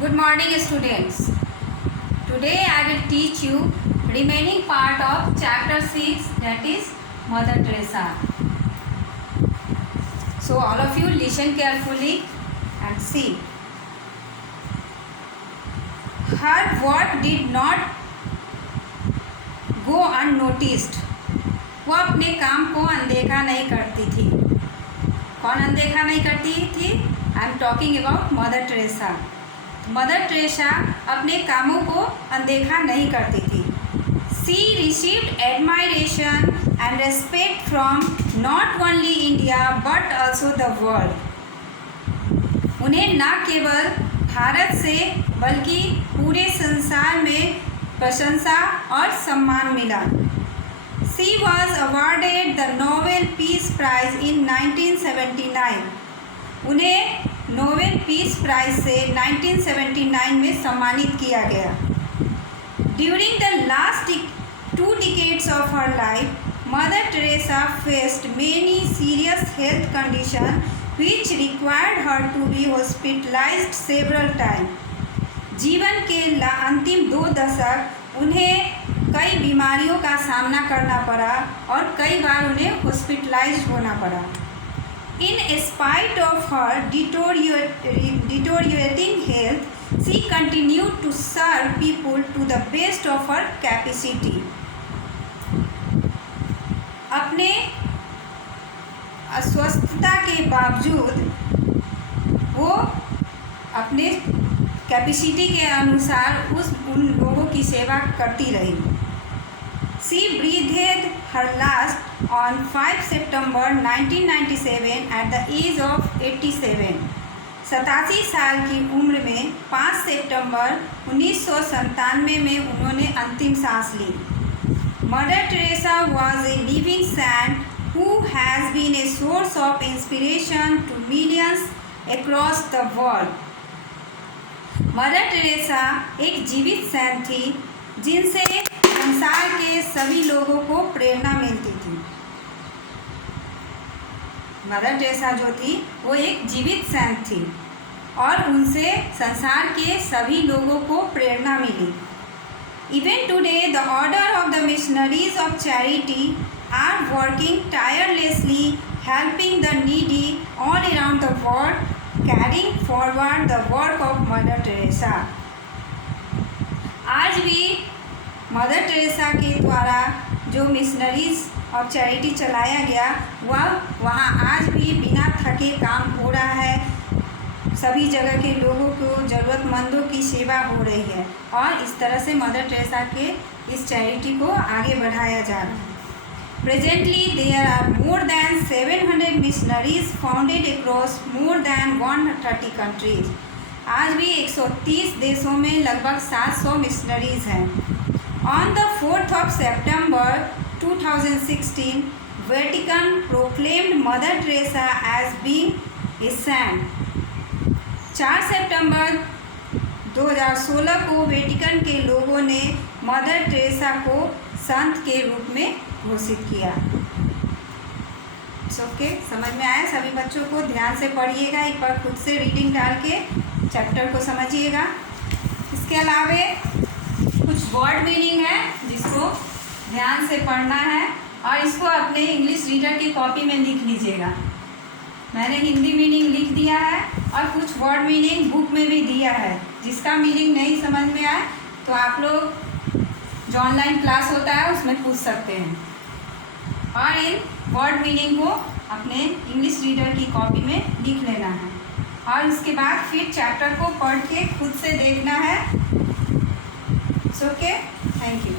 Good morning students. Today I will teach you remaining part of chapter 6, that is Mother Teresa. So all of you listen carefully and see. Her work did not go unnoticed. वो अपने काम को अनदेखा नहीं करती थी. कौन अनदेखा नहीं करती थी? I am talking about mother Teresa. Mother Teresa अपने कामों को अनदेखा नहीं करती थी. She received admiration and respect from not only India but also the world. उन्हें न केवल भारत से बल्कि पूरे संसार में प्रशंसा और सम्मान मिला. She was awarded the Nobel peace prize in 1979. उन्हें नोबेल पीस प्राइज से 1979 में सम्मानित किया गया. During the last 2 decades of her life, mother Teresa faced many serious health condition which required her to be hospitalized several times. जीवन के अंतिम 2 दशक उन्हें कई बीमारियों का सामना करना पड़ा और कई बार उन्हें हॉस्पिटलाइज होना पड़ा. In spite of her deteriorating health, she continued to serve people to the best of her capacity. अपने अस्वस्थता के बावजूद वो अपने कैपेसिटी के अनुसार उन लोगों की सेवा करती रही. She breathed her last on 5 September 1997 at the age of 87. 87 साल की उम्र में 5 सितंबर 1997 में उन्होंने अंतिम सांस ली. Mother Teresa was a living saint who has been a source of inspiration to millions across the world. Mother Teresa एक जीवित सैंट थी जिनसे संसार के सभी लोगों को प्रेरणा मिलती थी. मदर टेरेसा जो थी वो एक जीवित सैंट थी और उनसे संसार के सभी लोगों को प्रेरणा मिली. Even today, the order of the missionaries of charity are working tirelessly, helping the needy all around the world, carrying forward the work of Mother Teresa. आज भी मदर टेरेसा के द्वारा जो मिशनरीज ऑफ चैरिटी चलाया गया वह वहाँ आज भी बिना थके काम हो रहा है. सभी जगह के लोगों को ज़रूरतमंदों की सेवा हो रही है और इस तरह से मदर टेरेसा के इस चैरिटी को आगे बढ़ाया जा रहा है. Presently there are more than 700 missionaries founded across more than 130 countries. आज भी 130 देशों में लगभग 700 मिशनरीज हैं. On the 4th of September 2016, Vatican proclaimed Mother Teresa as being a saint. 4 सितंबर 2016 को वेटिकन के लोगों ने मदर टेरेसा को संत के रूप में घोषित किया. ओके, समझ में आया? सभी बच्चों को ध्यान से पढ़िएगा, एक बार खुद से रीडिंग डाल के चैप्टर को समझिएगा. इसके अलावा कुछ वर्ड मीनिंग है जिसको ध्यान से पढ़ना है और इसको अपने इंग्लिश रीडर की कॉपी में लिख लीजिएगा. मैंने हिंदी मीनिंग लिख दिया है और कुछ वर्ड मीनिंग बुक में भी दिया है. जिसका मीनिंग नहीं समझ में आए तो आप लोग जो ऑनलाइन क्लास होता है उसमें पूछ सकते हैं. और इन वर्ड मीनिंग को अपने इंग्लिश रीडर की कॉपी में लिख लेना है और उसके बाद फिर चैप्टर को पढ़ के खुद से देखना है. Okay, thank you.